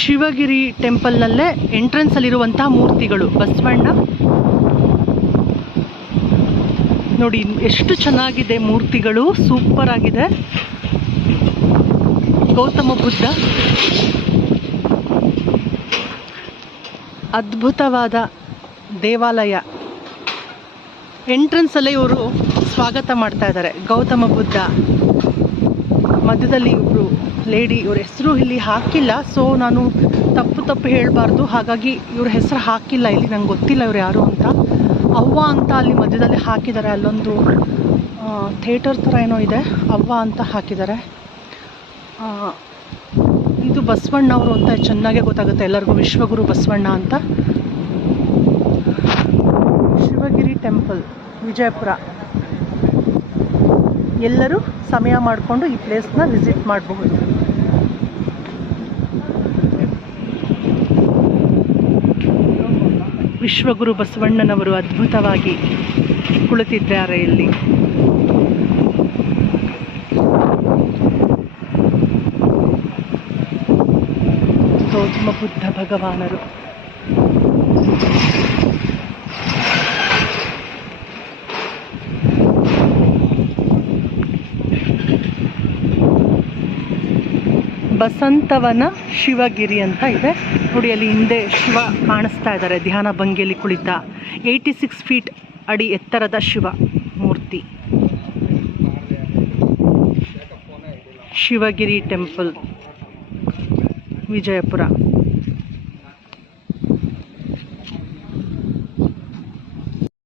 ಶಿವಗಿರಿ ಟೆಂಪಲ್ನಲ್ಲೇ ಎಂಟ್ರೆನ್ಸಲ್ಲಿರುವಂತಹ ಮೂರ್ತಿಗಳು. ಬಸವಣ್ಣ ನೋಡಿ ಎಷ್ಟು ಚೆನ್ನಾಗಿದೆ, ಮೂರ್ತಿಗಳು ಸೂಪರ್ ಆಗಿದೆ. ಗೌತಮ ಬುದ್ಧ, ಅದ್ಭುತವಾದ ದೇವಾಲಯ. ಎಂಟ್ರೆನ್ಸಲ್ಲೇ ಇವರು ಸ್ವಾಗತ ಮಾಡ್ತಾ ಇದ್ದಾರೆ. ಗೌತಮ ಬುದ್ಧ ಮಧ್ಯದಲ್ಲಿ ಇವರು ಲೇಡಿ, ಇವ್ರ ಹೆಸರು ಇಲ್ಲಿ ಹಾಕಿಲ್ಲ, ಸೊ ನಾನು ತಪ್ಪು ಹೇಳಬಾರ್ದು, ಹಾಗಾಗಿ ಇವ್ರ ಹೆಸರು ಹಾಕಿಲ್ಲ ಇಲ್ಲಿ, ನಂಗೆ ಗೊತ್ತಿಲ್ಲ ಇವ್ರು ಯಾರು ಅಂತ. ಅವ್ವ ಅಂತ ಅಲ್ಲಿ ಮಧ್ಯದಲ್ಲಿ ಹಾಕಿದ್ದಾರೆ, ಅಲ್ಲೊಂದು ಥಿಯೇಟರ್ ಥರ ಏನೋ ಇದೆ, ಅವ್ವ ಅಂತ ಹಾಕಿದ್ದಾರೆ. ಇದು ಬಸವಣ್ಣವರು ಅಂತ ಚೆನ್ನಾಗೇ ಗೊತ್ತಾಗುತ್ತೆ ಎಲ್ಲರಿಗೂ, ವಿಶ್ವಗುರು ಬಸವಣ್ಣ ಅಂತ. ಶಿವಗಿರಿ ಟೆಂಪಲ್, ವಿಜಯಪುರ. ಎಲ್ಲರೂ ಸಮಯ ಮಾಡಿಕೊಂಡು ಈ ಪ್ಲೇಸ್ನ ವಿಸಿಟ್ ಮಾಡಬಹುದು. ವಿಶ್ವಗುರು ಬಸವಣ್ಣನವರು ಅದ್ಭುತವಾಗಿ ಕುಳಿತಿದ್ದಾರೆ ಇಲ್ಲಿ. ಗೌತಮ ಬುದ್ಧ ಭಗವಾನರು. ಬಸಂತವನ ಶಿವಗಿರಿ ಅಂತ ಇದೆ ನೋಡಿ, ಅಲ್ಲಿ ಹಿಂದೆ ಶಿವ ಕಾಣಿಸ್ತಾ ಇದ್ದಾರೆ, ಧ್ಯಾನ ಭಂಗಿಯಲ್ಲಿ ಕುಳಿತ 86 ಫೀಟ್ ಅಡಿ ಎತ್ತರದ ಶಿವ ಮೂರ್ತಿ. ಶಿವಗಿರಿ ಟೆಂಪಲ್, ವಿಜಯಪುರ.